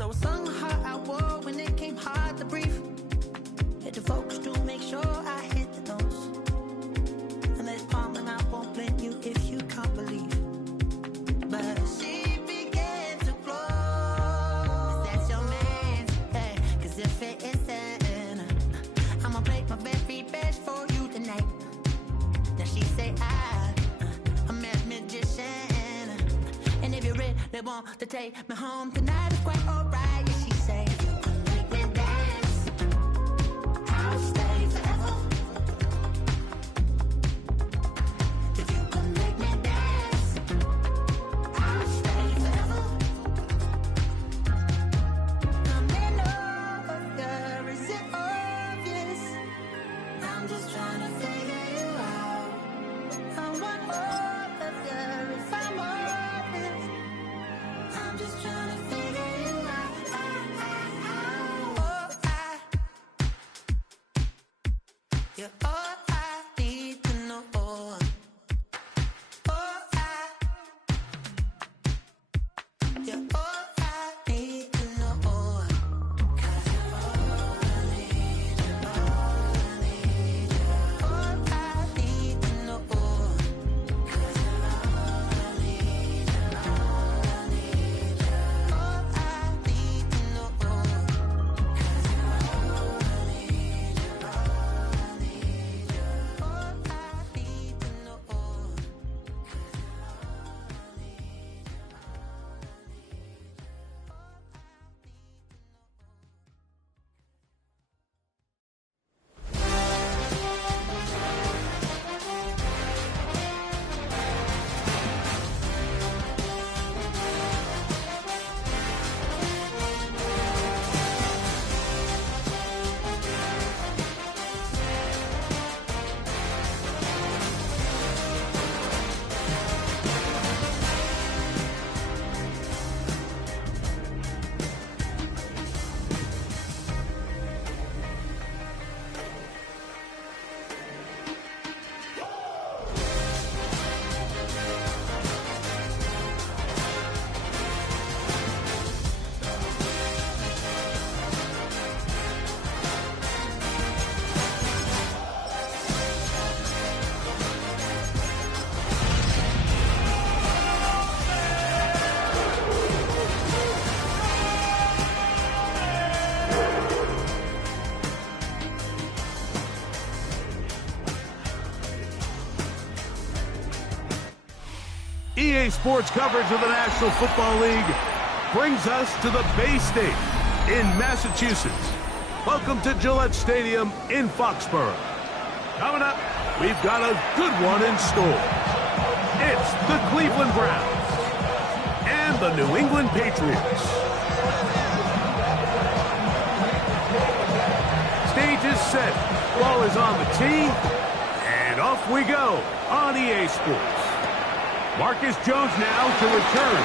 So sung hard I wore when it came hard to breathe. Hit the focus to make sure I hit the notes. And there's palm and I won't blame you if you can't believe. But she began to flow. That's your man, hey, cause if it isn't, I'ma play my very best for you tonight. Now she say I'm a magician. And if you're ready, they want to take me home tonight, it's quite alright. Yeah, she say, you can make me dance, I'll stay forever. If you can make me dance, I'll stay forever. I'm in order, is it obvious? I'm just trying to figure you out. I want all of you if I'm honest. I'm just trying to figure you out. You're all I need to know. You're all I need to know. 'Cause you're all I need, you're all I need, you're all I need to know. 'Cause you're all I need, you're all I need, you're all I need to know. 'Cause you're all I need, you're all I need, you're all I need to know. 'Cause you're all I need, you're all I need, you're all I need, you're all I need to know. EA Sports coverage of the National Football League brings us to the Bay State in Massachusetts. Welcome to Gillette Stadium in Foxborough. Coming up, we've got a good one in store. It's the Cleveland Browns and the New England Patriots. Stage is set, ball is on the tee, and off we go on EA Sports. Marcus Jones now to return.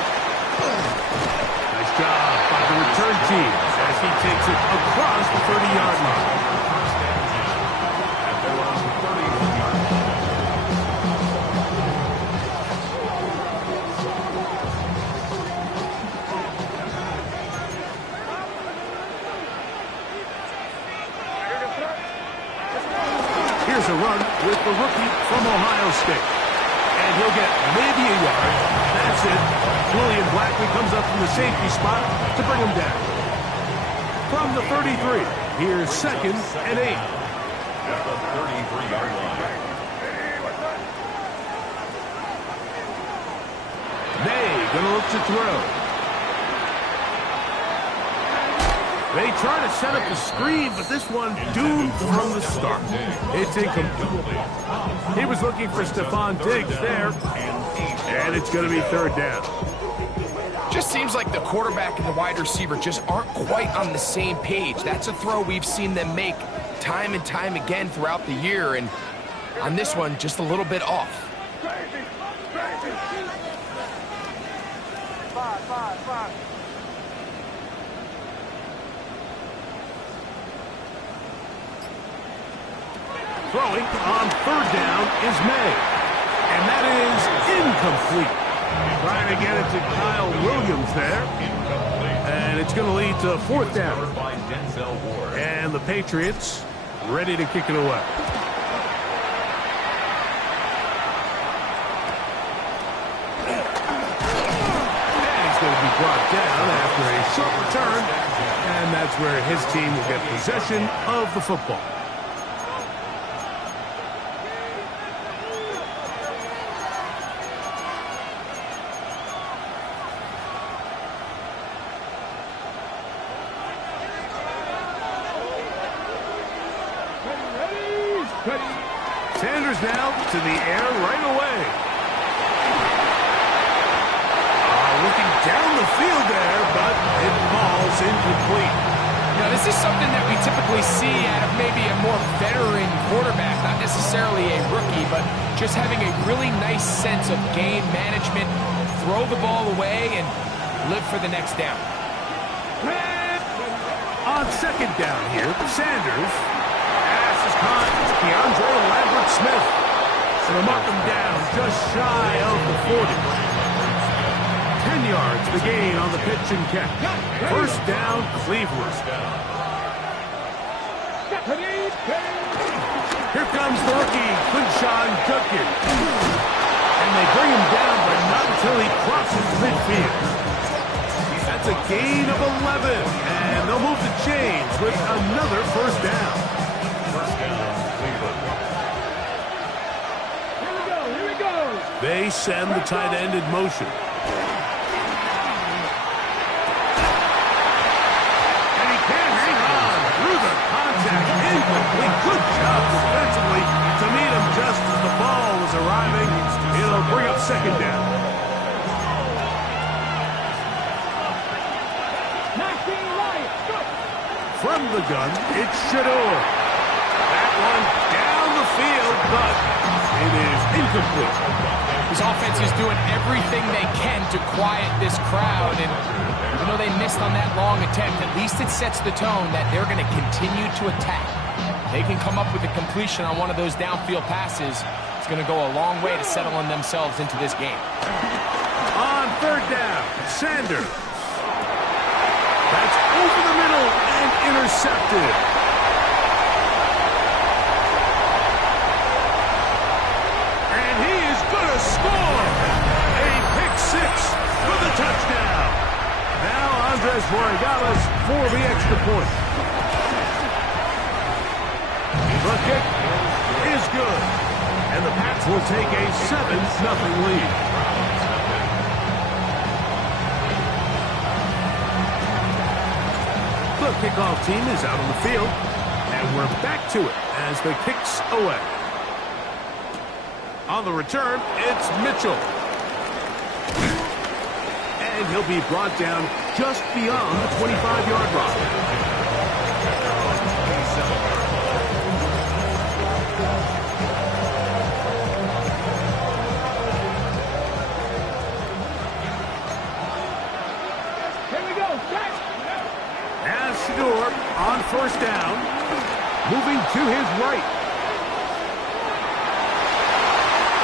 Nice job by the return team as he takes it across the 30-yard line. Here's a run with the rookie from Ohio State. And he'll get maybe a yard. That's it. William Blackley comes up from the safety spot to bring him down. From the 33, here's 2nd and 8. At the 33-yard line. May gonna look to throw. They try to set up the screen, but this one doomed from the start. It's incomplete. He was looking for Stephon Diggs there, and it's going to be 3rd down. Just seems like the quarterback and the wide receiver just aren't quite on the same page. That's a throw we've seen them make time and time again throughout the year, and on this one, just a little bit off. Five. Throwing on 3rd down is May. And that is incomplete. Trying to get it to Kyle Williams there. And It's going to lead to 4th down. Covered by Denzel Ward. And the Patriots ready to kick it away. And he's going to be brought down after a short return. And that's where his team will get possession of the football. Sanders now to the air right away. Looking down the field there, but it falls incomplete. Now, this is something that we typically see out of maybe a more veteran quarterback, not necessarily a rookie, but just having a really nice sense of game management, throw the ball away, and live for the next down. On 2nd down here, Sanders. Pass is caught. Keandre Lambert-Smith. So they'll mark him down just shy of the 40. 10 yards the gain on the pitch and catch. 1st down, Cleveland. Here comes the rookie, Quinshon Judkins. And they bring him down, but not until he crosses midfield. That's a gain of 11. And they'll move the chains with another 1st down. Here we go. They send the tight end in motion. And he can't hang on through the contact. Incomplete. Good job defensively to meet him just as the ball was arriving. It'll bring up 2nd down. From the gun, it's Shador. That one down the field, but it is incomplete. His offense is doing everything they can to quiet this crowd, and even though they missed on that long attempt, at least it sets the tone that they're going to continue to attack. They can come up with a completion on one of those downfield passes. It's going to go a long way to settling themselves into this game. On 3rd down, Sanders. That's over the middle and intercepted. And he is going to score. A pick 6 for the touchdown. Now Andres Borregales for the extra point. The kick is good. And the Pats will take a 7-0 lead. The kickoff team is out on the field, and we're back to it as the kick's away. On the return, it's Mitchell. And he'll be brought down just beyond the 25-yard line. Shador on 1st down, moving to his right.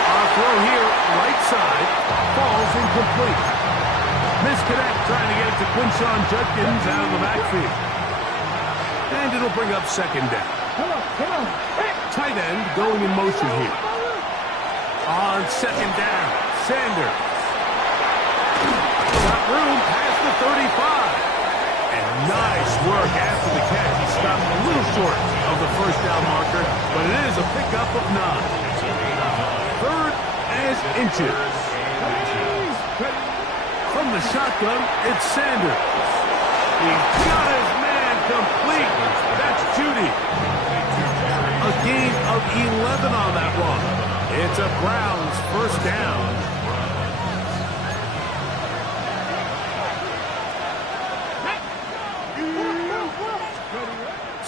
Our throw here, right side, falls incomplete. Misconnect trying to get it to Quinshon Judkins out of the backfield. And it'll bring up 2nd down. Tight end going in motion here. On 2nd down, Sanders. Got room past the 35. And nice work after the catch. He stopped a little short of the 1st down marker, but it is a pickup of 9. 3rd and inches. From the shotgun, it's Sanders. He's got his man complete. That's Judy. A gain of 11 on that one. It's a Browns 1st down.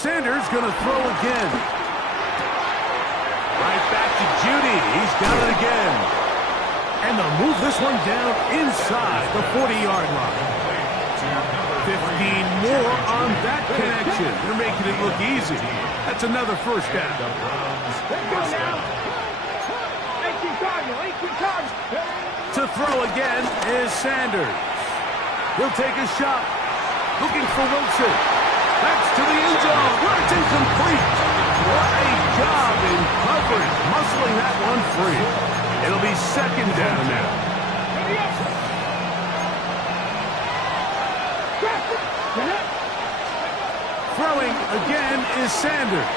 Sanders going to throw again. Right back to Judy. He's got it again. And they'll move this one down inside the 40-yard line. 15 more on that connection. They're making it look easy. That's another 1st down. To throw again is Sanders. He'll take a shot. looking for Wilson. That's to the end zone, where it's incomplete. What a job in coverage, muscling that one free. It'll be second down now. Throwing again is Sanders.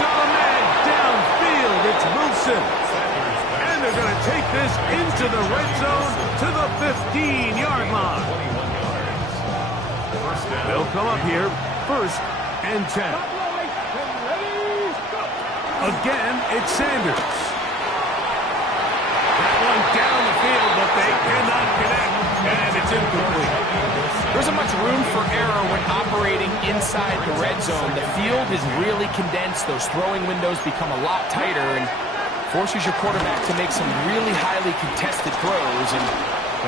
Got a man downfield. It's Wilson. And they're going to take this into the red zone to the 15-yard line. They'll come up here, 1st and 10. Again, it's Sanders. That one down the field, but they cannot connect, and it's incomplete. There isn't much room for error when operating inside the red zone. The field is really condensed. Those throwing windows become a lot tighter and forces your quarterback to make some really highly contested throws. And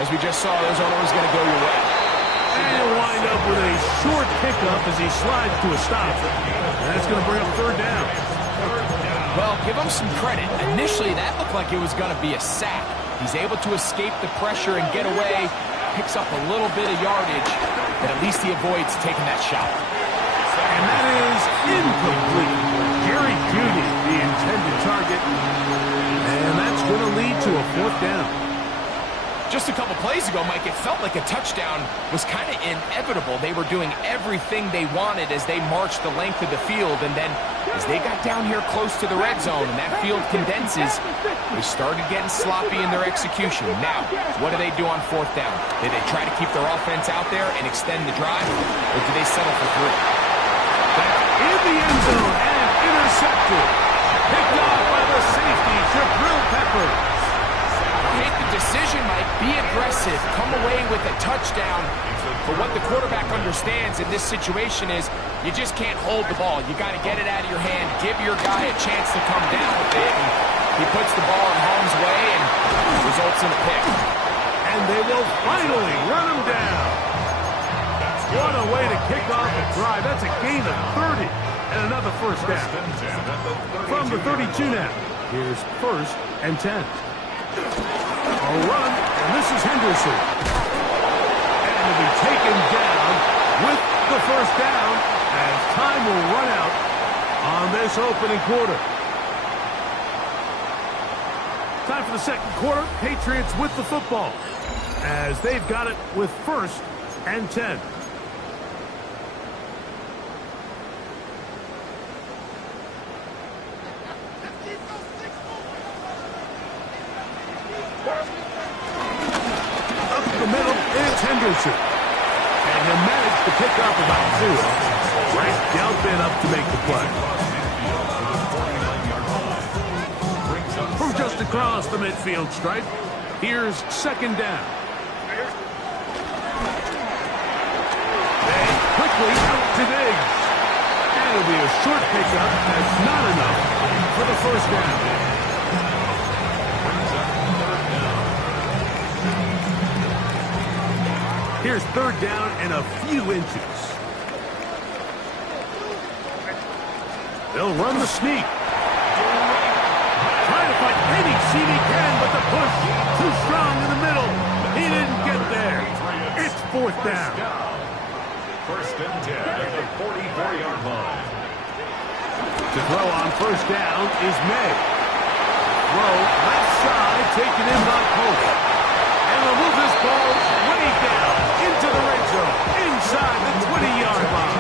as we just saw, those aren't always going to go your way. And he'll wind up with a short pickup as he slides to a stop. And that's going to bring up 3rd down. Well, give him some credit. Initially, that looked like it was going to be a sack. He's able to escape the pressure and get away, picks up a little bit of yardage, but at least he avoids taking that shot. And that is incomplete. Jerry Jeudy, the intended target. And that's going to lead to a 4th down. Just a couple plays ago, Mike, it felt like a touchdown was kind of inevitable. They were doing everything they wanted as they marched the length of the field, and then as they got down here close to the red zone and that field condenses, they started getting sloppy in their execution. Now, what do they do on 4th down? Do they try to keep their offense out there and extend the drive, or do they settle for 3? That's in the end zone and intercepted. Picked off by the safety, Jabril Peppers. Make the decision, Mike. Be aggressive. Come away with a touchdown. But what the quarterback understands in this situation is you just can't hold the ball. You got to get it out of your hand. Give your guy a chance to come down with it. And he puts the ball in harm's way and results in a pick. And they will finally run him down. What a way to kick off a drive. That's a gain of 30 and another 1st down. From the 32 now. Here's 1st and 10. A run, and this is Henderson. And to be taken down with the 1st down as time will run out on this opening quarter. Time for the 2nd quarter. Patriots with the football as they've got it with 1st and 10. Henderson. And he'll manage to pick up about 2. Right Delphin up to make the play. From just across the midfield stripe, here's 2nd down. They quickly out to Diggs. And it'll be a short pickup. That's not enough for the 1st down. Here's 3rd down and a few inches. They'll run the sneak. Trying to find any seam he can, but the push too strong in the middle. He didn't get there. It's 4th down. 1st and 10 at the 44-yard line. To throw on 1st down is May. Throw left side, taken in by Pope. And they'll move this ball way down into the red zone, inside the 20-yard line.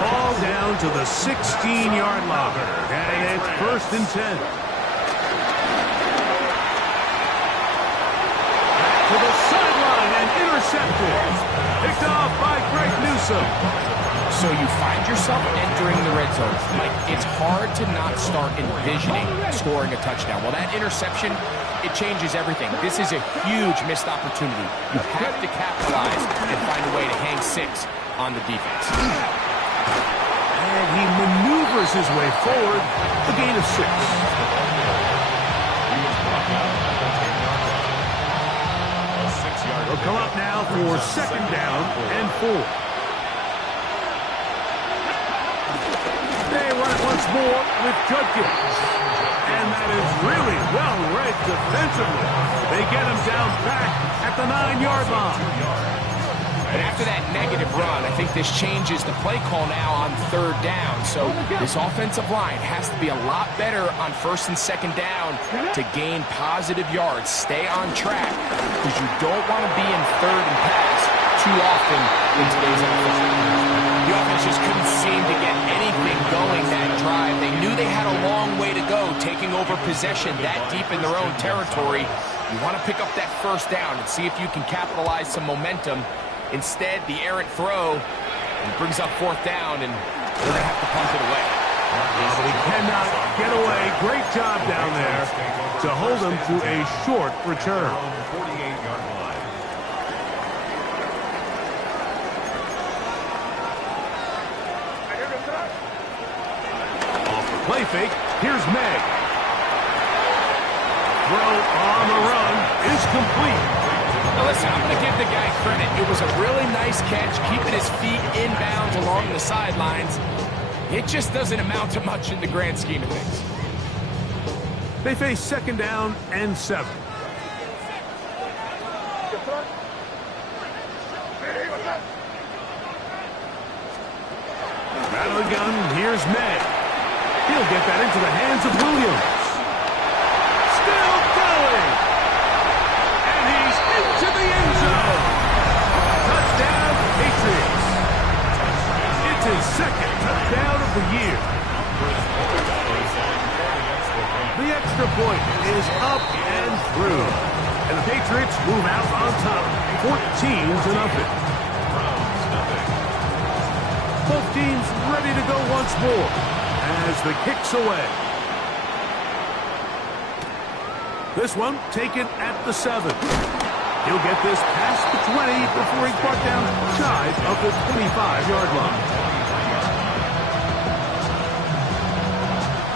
Ball down to the 16-yard line. And it's 1st and 10. To the sideline and intercepted. Picked off by Greg Newsome. So you find yourself entering the red zone. Like, it's hard to not start envisioning scoring a touchdown. Well, that interception, it changes everything. This is a huge missed opportunity. You have to capitalize and find a way to hang 6 on the defense. And he maneuvers his way forward, a gain of 6. They'll come up now for 2nd down and 4. They run it once more with Judkins. And that is really well read defensively. They get him down back at the 9-yard line. And after I think this changes the play call now on third down. So this offensive line has to be a lot better on first and second down to gain positive yards. Stay on track because you don't want to be in third and pass too often in today's NFL. The offense just couldn't seem to get anything going that drive. They knew they had a long way to go taking over possession that deep in their own territory. You want to pick up that first down and see if you can capitalize some momentum. Instead, the errant throw brings up fourth down, and they're going to have to punt it away. But he cannot get away. Great job down there to hold him to a short return. 48-yard line. Off the play fake, here's Meg. Throw on the run is complete. Now listen, I'm going to give the guy credit. It was a really nice catch, keeping his feet inbounds along the sidelines. It just doesn't amount to much in the grand scheme of things. They face second down and 7. Out of the gun, here's Meg. He'll get that into the hands of Williams. Still going. And he's into the end zone. Touchdown, Patriots. It's his second touchdown of the year. The extra point is up and through. And the Patriots move out on top, 14-0. Both teams ready to go once more as the kick's away. This one taken at the 7. He'll get this past the 20 before he's brought down shy of the 25-yard line.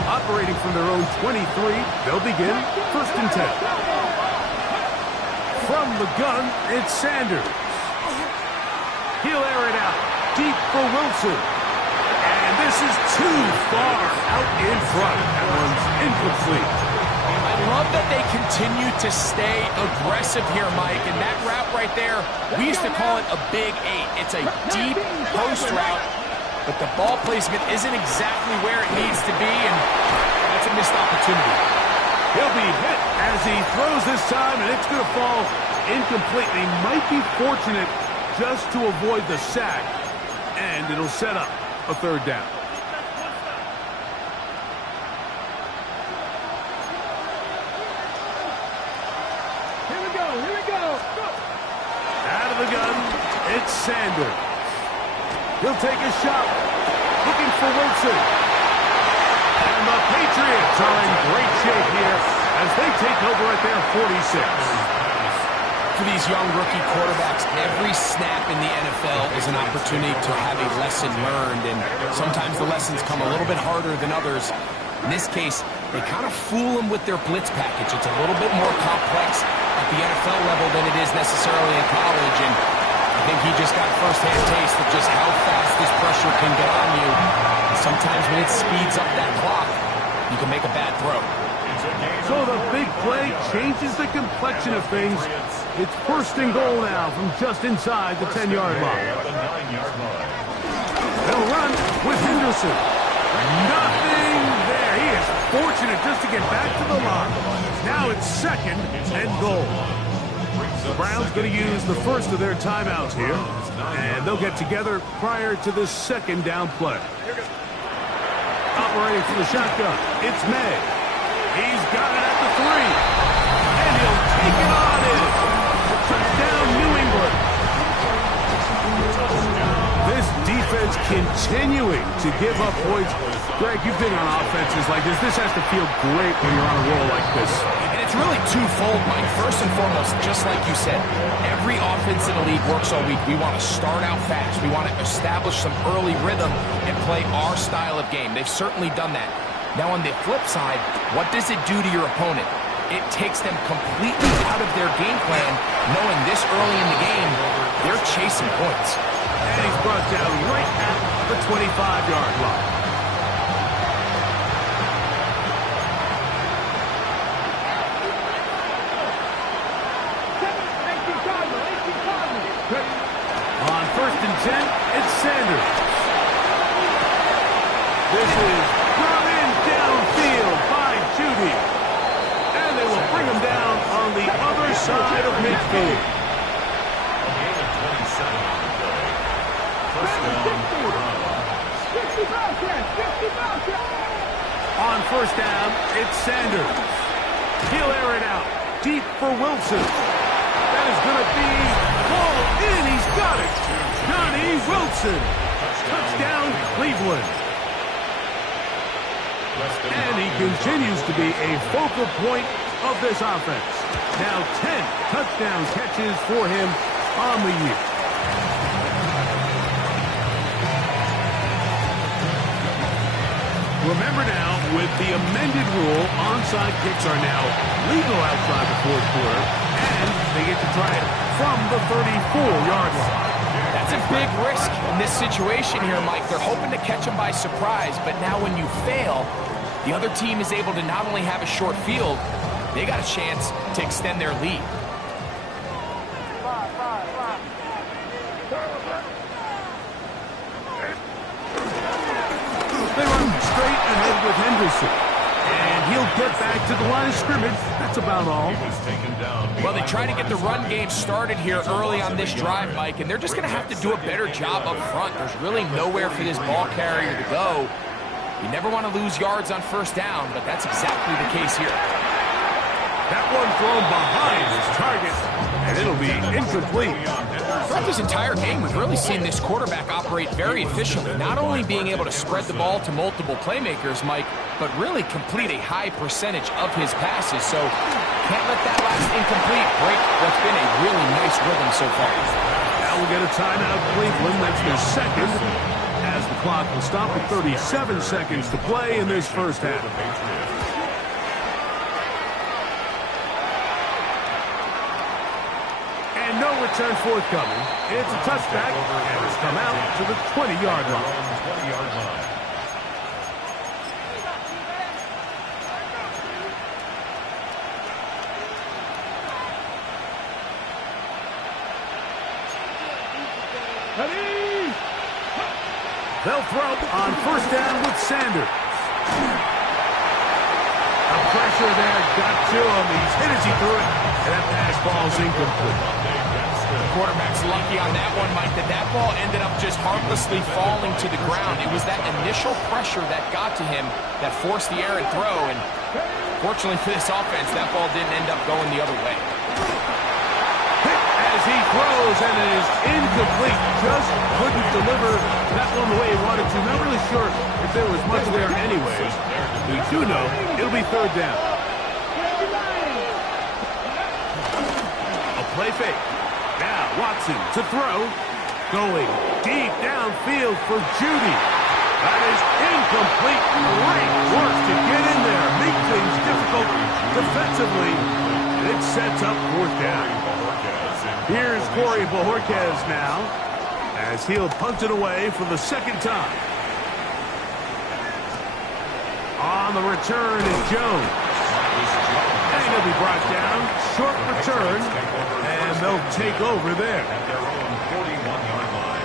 Operating from their own 23, they'll begin first and 10. From the gun, it's Sanders. He'll air it out deep for Wilson. And this is too far out in front. That one's incomplete. I love that they continue to stay aggressive here, Mike. And that route right there, we used to call it a big 8. It's a deep post route, but the ball placement isn't exactly where it needs to be, and that's a missed opportunity. He'll be hit as he throws this time, and it's going to fall incomplete. He might be fortunate just to avoid the sack, and it'll set up a third down. Here we go. Out of the gun, it's Sanders. He'll take a shot, looking for Wilson. And the Patriots are in great shape here as they take over at their 46. For these young rookie quarterbacks, every snap in the NFL is an opportunity to have a lesson learned, and sometimes the lessons come a little bit harder than others. In this case, they kind of fool them with their blitz package. It's a little bit more complex at the NFL level than it is necessarily in college, and I think he just got a first-hand taste of just how fast this pressure can get on you. And sometimes when it speeds up that clock, you can make a bad throw. So the big play changes the complexion of things. It's first and goal now from just inside the 10-yard line. They'll run with Henderson. Nothing there. He is fortunate just to get back to the line. Now it's second and goal. The Browns going to use the first of their timeouts here, and they'll get together prior to this second down play. Operating from the shotgun, it's May. He's got it at the 3, and he'll take it on in. Touchdown, New England. This defense continuing to give up points. Greg, you've been on offenses like this. This has to feel great when you're on a roll like this. And it's really twofold, Mike. First and foremost, just like you said, every offense in the league works all week. We want to start out fast. We want to establish some early rhythm and play our style of game. They've certainly done that. Now, on the flip side, what does it do to your opponent? It takes them completely out of their game plan, knowing this early in the game, they're chasing points. And he's brought down right at the 25-yard line. On first and 10, it's Sanders. This is brought in downfield by Judy. And they will bring him down on the other side of midfield. A gain of 27 on the play. First down, On first down, it's Sanders. He'll air it out. Deep for Wilson. That is going to be ball in. He's got it. Johnny Wilson. Touchdown, Cleveland. And he continues to be a focal point of this offense. Now 10 touchdown catches for him on the year. Remember now, with the amended rule, onside kicks are now legal outside the fourth quarter, and they get to try it from the 34-yard line. That's a big risk in this situation here, Mike. They're hoping to catch him by surprise, but now when you fail, the other team is able to not only have a short field, they got a chance to extend their lead. They run straight ahead with Henderson. And he'll get back to the line of scrimmage. That's about all. Well, they try to get the run game started here early on this drive, Mike, and they're just going to have to do a better job up front. There's really nowhere for this ball carrier to go. You never want to lose yards on first down, but that's exactly the case here. That one thrown behind his target, and it'll be incomplete. Throughout this entire game, we've really seen this quarterback operate very efficiently, not only being able to spread the ball to multiple playmakers, Mike, but really complete a high percentage of his passes. So can't let that last incomplete break what's been a really nice rhythm so far. Now we'll get a timeout, Cleveland. That's their second, as the clock will stop with 37 seconds to play in this first half. And no return forthcoming. It's a touchback, and it's come out to the 20-yard line. They'll throw on first down with Sanders. The pressure there got to him. He's hit as he threw it, and that pass ball's incomplete. The quarterback's lucky on that one, Mike, that ball ended up just harmlessly falling to the ground. It was that initial pressure that got to him that forced the errant throw, and fortunately for this offense, that ball didn't end up going the other way. As he throws, and it is incomplete. Just couldn't deliver that one the way he wanted to. Not really sure if there was much there anyways. We do know it'll be third down. A play fake. Now Watson to throw. Going deep downfield for Judy. That is incomplete. Great work to get in there. Make things difficult defensively. It sets up fourth down. Here's Corey Bojorquez now, as he'll punt it away for the second time. On the return is Jones. And he'll be brought down. Short return, and they'll take over there. At their own 41-yard line.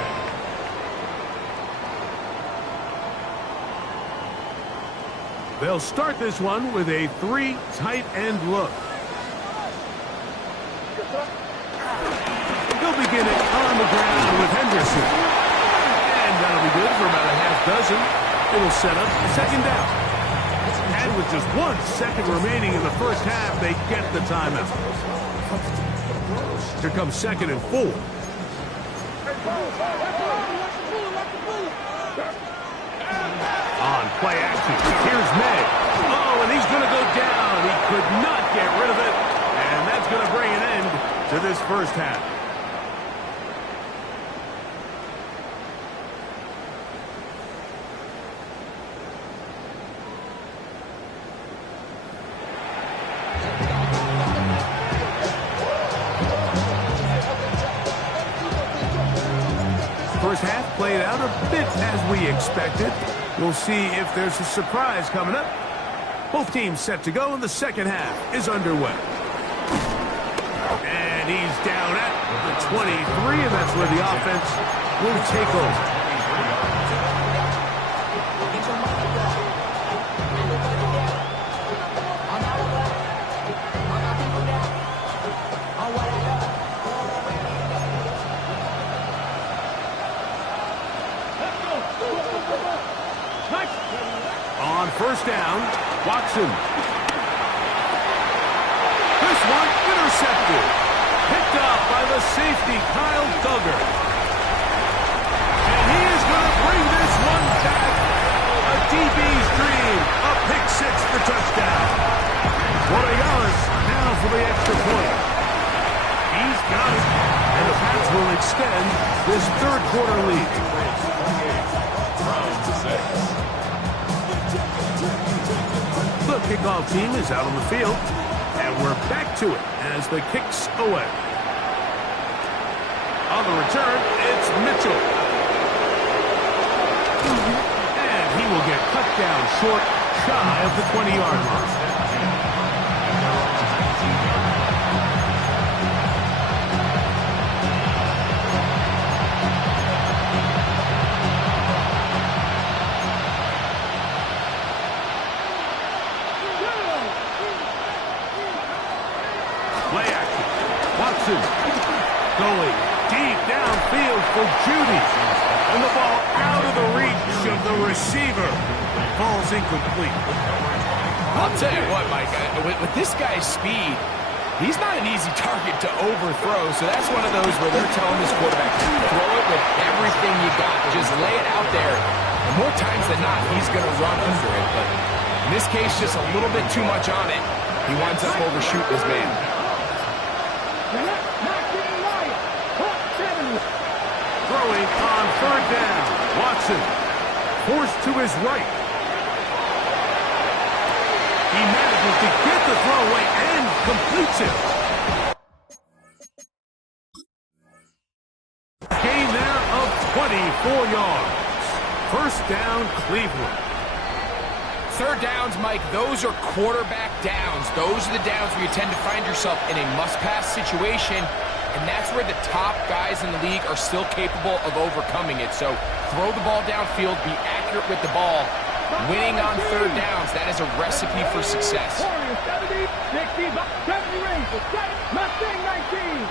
They'll start this one with a 3 tight end look. They'll begin it on the ground with Henderson. And that'll be good for about a half dozen. It'll set up second down. And with just 1 second remaining in the first half, they get the timeout. Here comes second and 4. On play action, here's May. Oh, and he's going to go down. He could not get rid of it. And that's going to bring an end to this first half. First half played out a bit as we expected. We'll see if there's a surprise coming up. Both teams set to go, and the second half is underway. And he's down at the 23, and that's where the offense will take over. On first down, Watson. This one intercepted. Picked up by the safety, Kyle Duggar. And he is going to bring this one back. A DB's dream. A pick six for touchdown. Borregales now for the extra point. He's got it. And the Pats will extend this third quarter lead. The kickoff team is out on the field, and we're back to it as the kick's away. On the return, it's Mitchell. And he will get cut down short, shy of the 20-yard line. Going deep downfield for Judy. And the ball out of the reach of the receiver. Ball's incomplete. I'll tell you what, Mike, with this guy's speed, he's not an easy target to overthrow. So that's one of those where they're telling this quarterback, throw it with everything you got. Just lay it out there. And more times than not, he's going to run under it. But in this case, just a little bit too much on it. He winds up overshooting his man. Throwing on third down. Watson forced to his right. He manages to get the throw away and completes it. Gain there of 24 yards. First down, Cleveland. Third downs, Mike, those are quarterback downs. Those are the downs where you tend to find yourself in a must-pass situation. And that's where the top guys in the league are still capable of overcoming it. So throw the ball downfield, be accurate with the ball. Winning on third downs, that is a recipe for success. 70, 60, 70 Rangers, Mustang 19,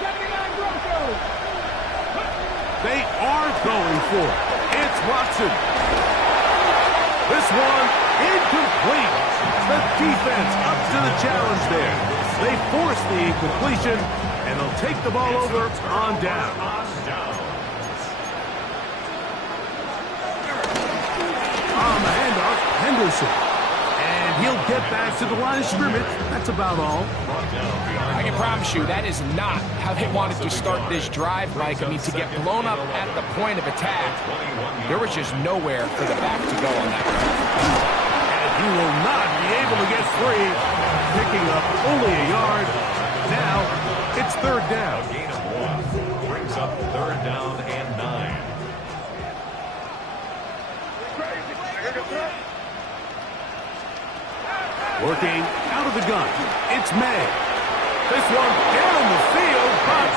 79 Broncos. They are going for it. It's Watson. This one incomplete. The defense up to the challenge there. They force the incompletion. And they'll take the ball over on down. On the handoff, Henderson. And he'll get back to the line of scrimmage. That's about all. I can promise you that is not how they wanted to start this drive, Mike. I mean, to get blown up at the point of attack, there was just nowhere for the back to go on that one. And he will not be able to get free, picking up only a yard. Now, it's third down. A gain of 1 brings up third down and 9. Working out of the gun. It's May. This one down the field, but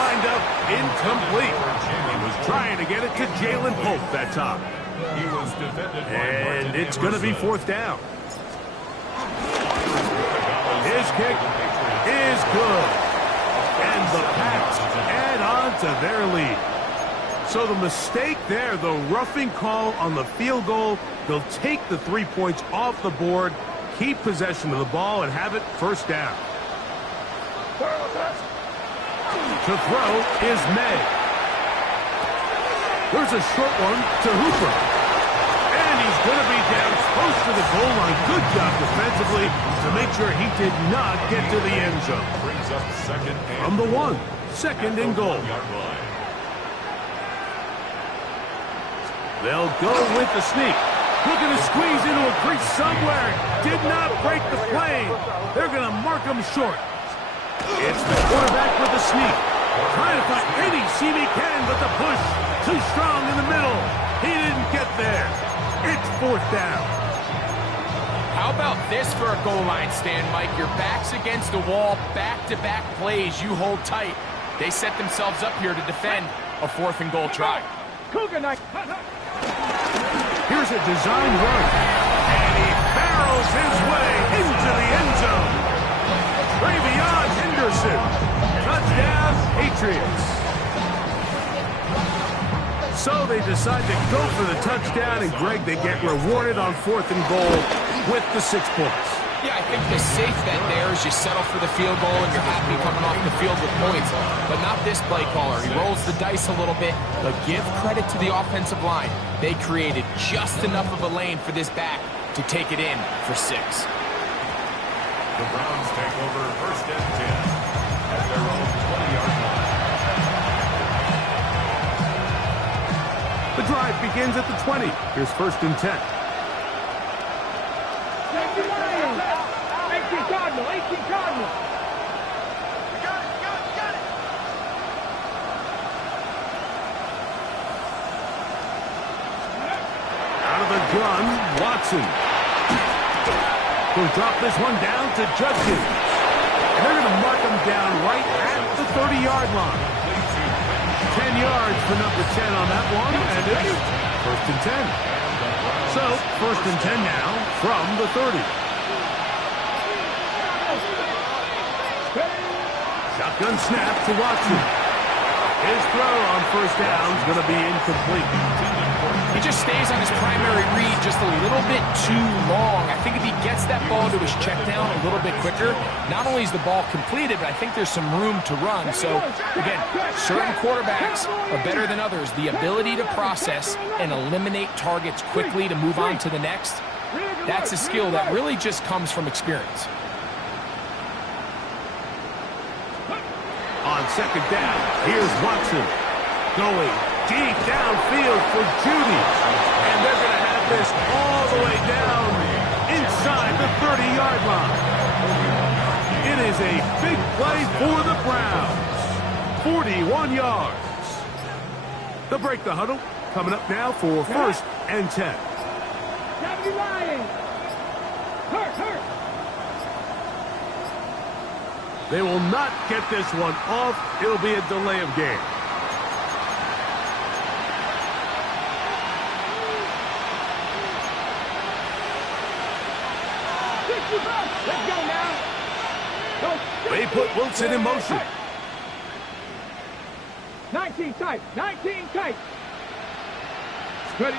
lined up incomplete. He was trying to get it to Jalen Pope that time. He was defended and it's going to be fourth down. His kick is good. And the Pats add on to their lead. So the mistake there, the roughing call on the field goal, they'll take the 3 points off the board, keep possession of the ball, and have it first down. To throw is May. There's a short one to Hooper. And he's going to be down close to the goal line. Good job defensively to make sure he did not get to the end zone. Brings up second and From the 1, second and goal. They'll go with the sneak. Looking to squeeze into a crease somewhere. Did not break the plane. They're going to mark him short. It's the quarterback with the sneak. Trying to find any seam he can, but the push too strong in the middle. He didn't get there. It's fourth down. How about this for a goal line stand, Mike? Your back's against the wall, back-to-back plays. You hold tight. They set themselves up here to defend a 4th and goal try. Cougar night. Here's a design run. And he barrels his way into the end zone. Travion Henderson. Touchdown, Patriots. So they decide to go for the touchdown, and Greg, they get rewarded on 4th and goal with the 6 points. Yeah, I think the safe bet there is you settle for the field goal and you're happy coming off the field with points. But not this play caller. He rolls the dice a little bit, but give credit to the offensive line. They created just enough of a lane for this back to take it in for 6. The Browns take over 1st and 10 at their own 20-yard line. The drive begins at the 20. Here's 1st and 10. 18 Cardinal, 18 Cardinal. Out of the gun, Watson. He'll drop this one down to Judkins. And they're going to mark him down right at the 30-yard line. 10 yards for number 10 on that one, and it's 1st and 10. So, 1st and 10 now from the 30. Shotgun snap to Watson. His throw on 1st down is going to be incomplete. He just stays on his primary read just a little bit too long. I think if he gets that ball to his check down a little bit quicker, not only is the ball completed, but I think there's some room to run. So, again, certain quarterbacks are better than others. The ability to process and eliminate targets quickly to move on to the next, that's a skill that really just comes from experience. On 2nd down, here's Watson going deep downfield for Judy. And they're going to have this all the way down inside the 30-yard line. It is a big play for the Browns. 41 yards. They'll break the huddle. Coming up now for 1st and 10. W Lions. Hurt. They will not get this one off. It'll be a delay of game. Let's go now. They put Wilson in motion. 19 tight. 19 tight. Ready.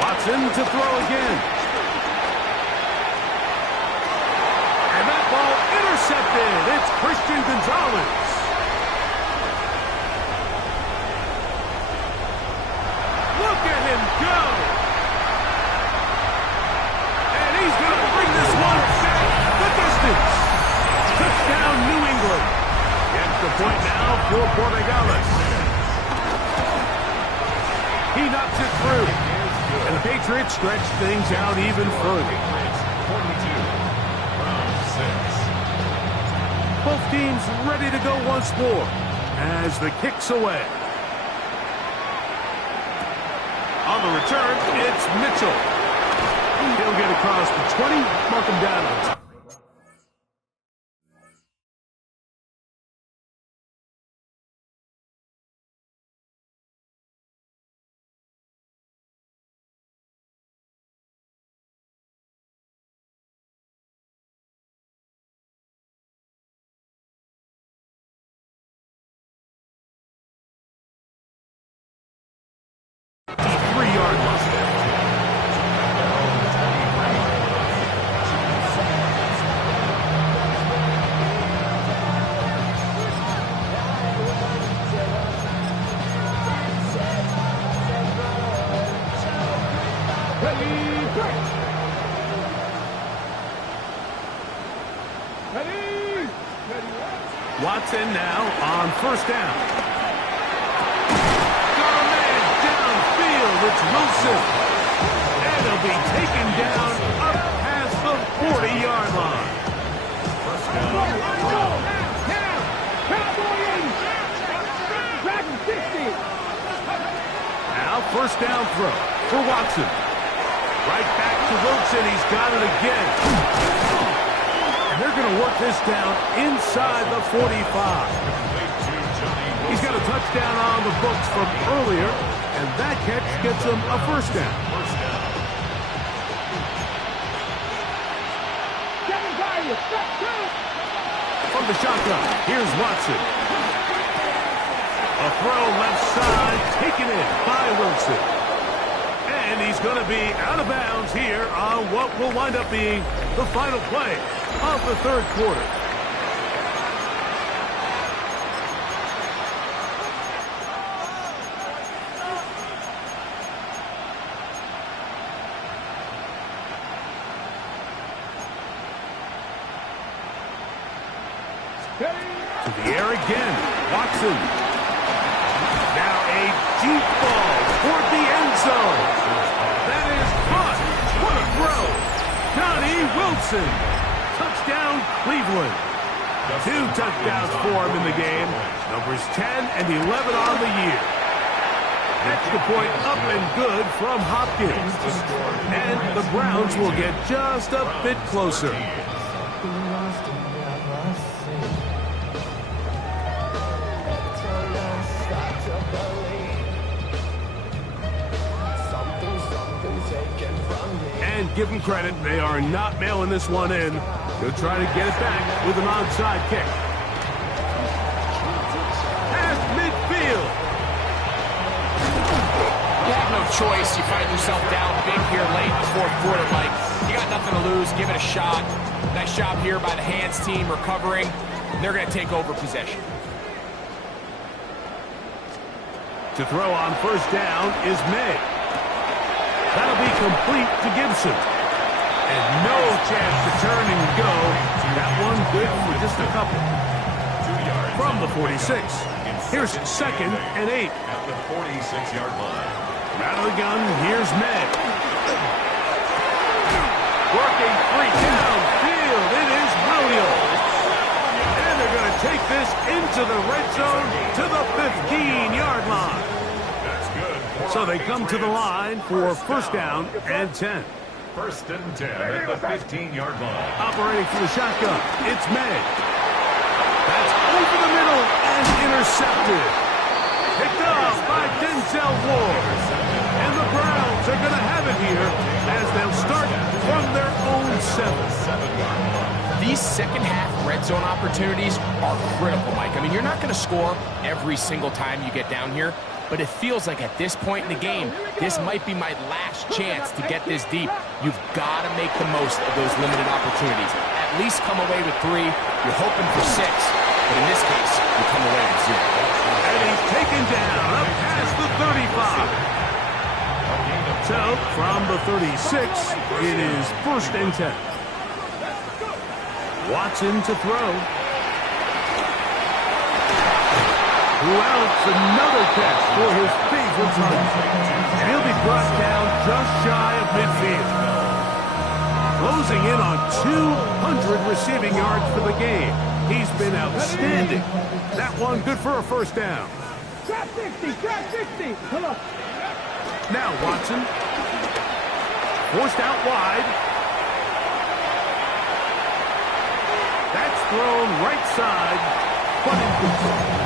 Watson to throw again. And that ball intercepted. It's Christian Gonzalez. Look at him go. And he's going to bring this one back the distance. Touchdown, New England. Gets the point now for Borregales. He knocks it through. And the Patriots stretch things out even further. 42. Both teams ready to go once more as the kick's away. On the return, it's Mitchell. He'll get across the 20, mark him down on top. Watson now on 1st down. Got a man downfield. It's Wilson. And he'll be taken down up past the 40-yard line. First down. Now 1st down throw for Watson. Right back to Wilson. He's got it again. They're going to work this down inside the 45. Complete to Johnny touchdown on the books from earlier, and that catch gets them a first down. From the shotgun, here's Watson. A throw left side, taken in by Wilson. And he's going to be out of bounds here on what will wind up being the final play of the third quarter. To the air again, Watson. Now a deep ball toward the end zone. That is caught. What a throw. Johnny Wilson. Touchdown, Cleveland. 2 touchdowns for him in the game. Numbers 10 and 11 on the year. Extra point up and good from Hopkins. And the Browns will get just a bit closer. And give them credit, they are not mailing this one in. They'll try to get it back with an onside kick. Past midfield. You have no choice. You find yourself down big here late in the fourth quarter, Mike. You got nothing to lose. Give it a shot. Nice job here by the hands team recovering. They're going to take over possession. To throw on first down is May. That'll be complete to Gibson. And no chance to turn and go. That one good for just a couple. 2 yards. From the 46. Here's 2nd and 8. At the 46-yard line. Out of the gun, here's May. Working free downfield. It is Williams. And they're going to take this into the red zone to the 15-yard line. That's good. So they come to the line for first down and 10. 1st and 10 at the 15-yard line. Operating for the shotgun, it's May. That's over the middle and intercepted. Picked off by Denzel Ward. And the Browns are going to have it here as they'll start from their own 7. These second-half red zone opportunities are critical, Mike. I mean, you're not going to score every single time you get down here, but it feels like at this point in the game, this might be my last chance to get this deep. You've got to make the most of those limited opportunities. At least come away with 3. You're hoping for 6, but in this case, you come away with 0. And he's taken down up past the 35. So, from the 36, it is 1st and 10. Watson to throw. Who else? Another catch for his favorite target. And he'll be brought down just shy of midfield. Closing in on 200 receiving yards for the game. He's been outstanding. That one good for a first down. Trap 60, trap 60. Come on. Now Watson. Forced out wide. That's thrown right side, but incomplete.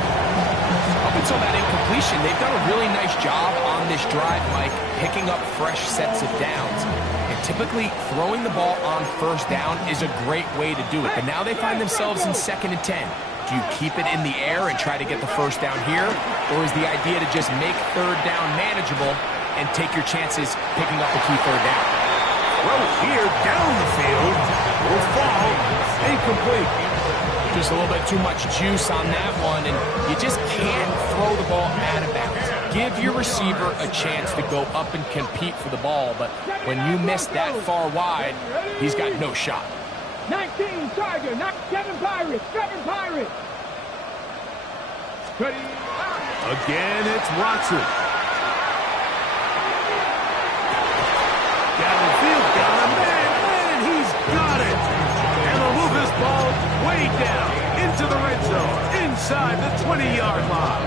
Up until that incompletion, they've done a really nice job on this drive, Mike, picking up fresh sets of downs. And typically, throwing the ball on first down is a great way to do it. But now they find themselves in 2nd and 10. Do you keep it in the air and try to get the first down here? Or is the idea to just make third down manageable and take your chances picking up the key third down? Throw here down the field. Will fall. Incomplete. Just a little bit too much juice on that one, and you just can't throw the ball out of bounds. Give your receiver a chance to go up and compete for the ball, but when you miss that far wide, he's got no shot. 19 Tiger, not 7 Pirates, 7 Pirates. Ready. Again, it's Watson. Downfield, got him, man, he's got it. And they'll move this ball way down into the red zone, inside the 20-yard line.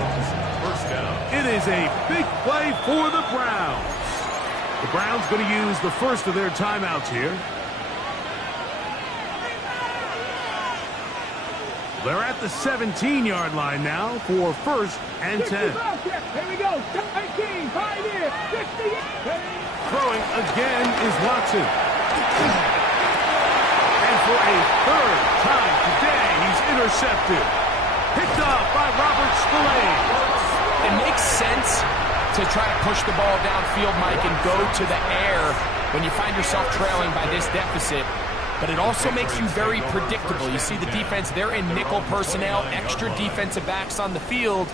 First down. It is a big play for the Browns. The Browns going to use the first of their timeouts here. They're at the 17-yard line now for 1st and 10. Here we go. 19, 5 in, 60. Throwing again is Watson. And for a 3rd time today, he's intercepted. Picked up by Robert Spillane. It makes sense to try to push the ball downfield, Mike, and go to the air when you find yourself trailing by this deficit. But it also makes you very predictable. You see the defense, they're in nickel personnel, extra defensive backs on the field.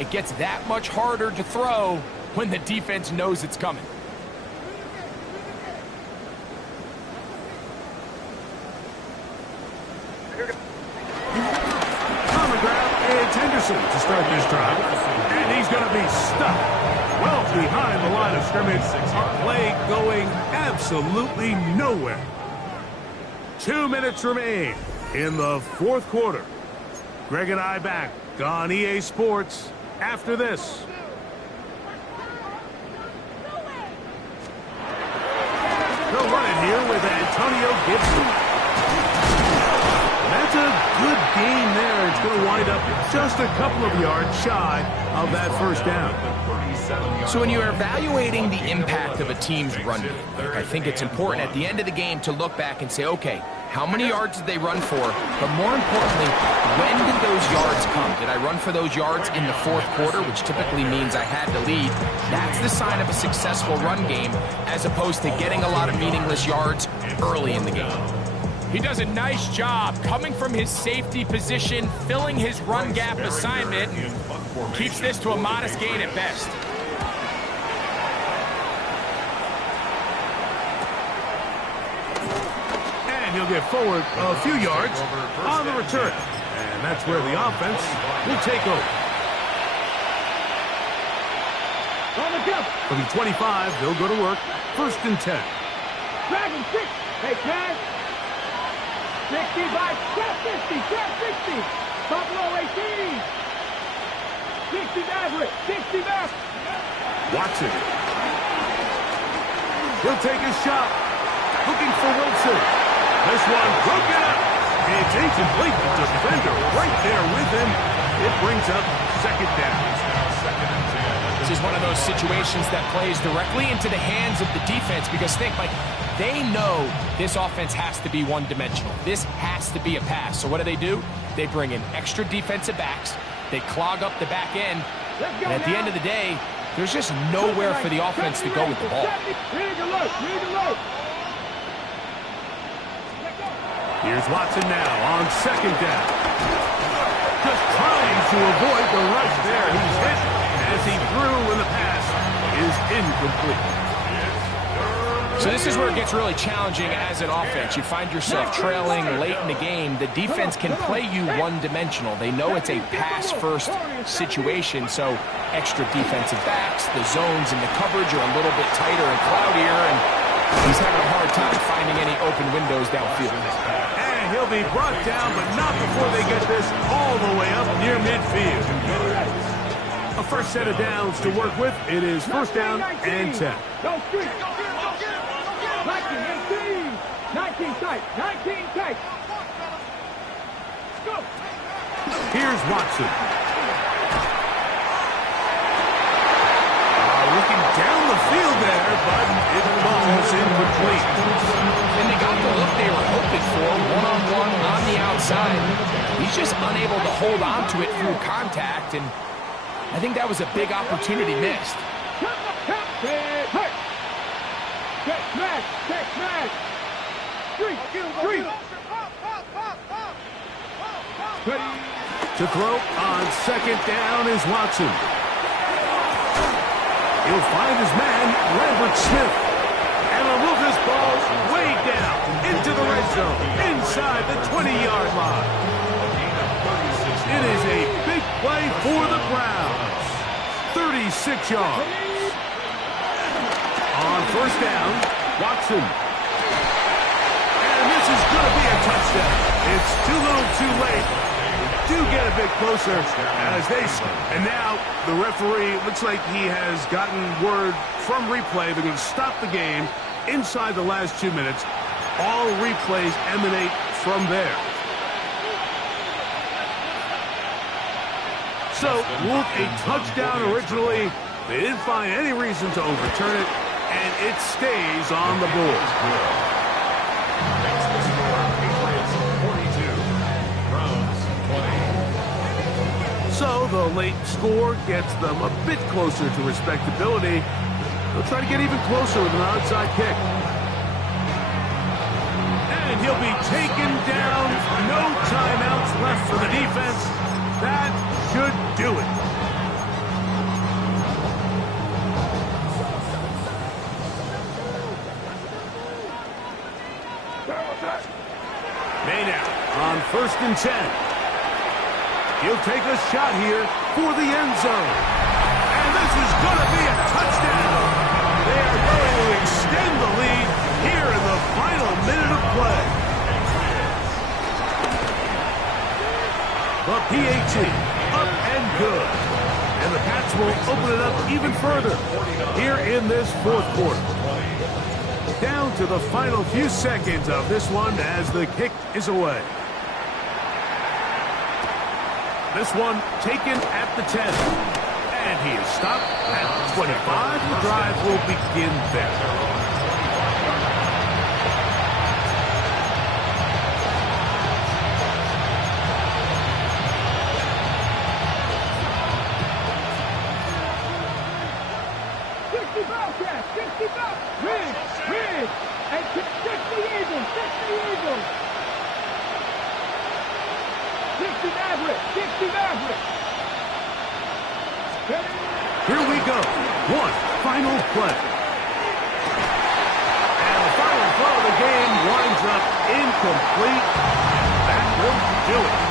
It gets that much harder to throw when the defense knows it's coming. On the ground, it's Henderson to start this drive. And he's going to be stuck well behind the line of scrimmage. A play going absolutely nowhere. 2 minutes remain in the 4th quarter. Greg and I back on EA Sports after this. They'll run it here with Antonio Gibson. That's a good game there. It's going to wind up just a couple of yards shy of that 1st down. So when you're evaluating the impact of a team's run game, I think it's important at the end of the game to look back and say, okay, how many yards did they run for? But more importantly, when did those yards come? Did I run for those yards in the 4th quarter, which typically means I had to lead? That's the sign of a successful run game, as opposed to getting a lot of meaningless yards early in the game. He does a nice job coming from his safety position, filling his run gap assignment, and keeps this to a modest gain at best. And he'll get forward a few yards on the return. And that's where the offense will take over. From the 25, they'll go to work. 1st and 10. Dragon 6. Hey, pass. 60 by 50, 60. Buffalo 18. 60 Maverick, 60 back. Watson. He'll take a shot. Looking for Wilson. This one broken up. It's incomplete. The defender right there with him. It brings up 2nd down. This is one of those situations that plays directly into the hands of the defense because think, like, they know this offense has to be one-dimensional. This has to be a pass. So what do? They bring in extra defensive backs. They clog up the back end. And at the end of the day, there's just nowhere for the offense to go with the ball. Here's Watson now on 2nd down. Just trying to avoid the rush there. He's hit as he threw when the pass is incomplete. So this is where it gets really challenging as an offense. You find yourself trailing late in the game. The defense can play you one-dimensional. They know it's a pass-first situation, so extra defensive backs, the zones and the coverage are a little bit tighter and cloudier, and he's having a hard time finding any open windows downfield. And he'll be brought down, but not before they get this all the way up near midfield. A 1st set of downs to work with. It is 1st down and 10. 19 tight. 19 tight. Go. Here's Watson. Looking down the field there, but it falls incomplete. And they got the look they were hoping for, one-on-one on the outside. He's just unable to hold on to it through contact, and I think that was a big opportunity missed. Check smash. Three. To throw on 2nd down is Watson. He'll find his man, Lambert Smith. And will move this ball way down into the red zone, inside the 20-yard line. It is a big play for the Browns. 36 yards. On 1st down, Watson. And this is going to be a touchdown. It's too little too late. Do get a bit closer as they... And now the referee looks like he has gotten word from replay. They're going to stop the game inside the last 2 minutes. All replays emanate from there. So, Wolf a touchdown originally. They didn't find any reason to overturn it, and it stays on the board. Makes the score Patriots 42, Browns 20. So, the late score gets them a bit closer to respectability. They'll try to get even closer with an onside kick. And he'll be taken down. No timeouts left for the defense. That should do it. Maynard on 1st and 10. He'll take a shot here for the end zone. And this is going to be a touchdown. They are going to extend the lead here in the final minute of play. The PAT up and good. And the Pats will open it up even further here in this 4th quarter. Down to the final few seconds of this one as the kick is away. This one taken at the 10. And he is stopped at the 25. The drive will begin there. And 60 Eagles, 60 Eagles. 60 Mavericks, 60 Mavericks. Here we go. One final play. And the final throw of the game winds up incomplete. That will do it.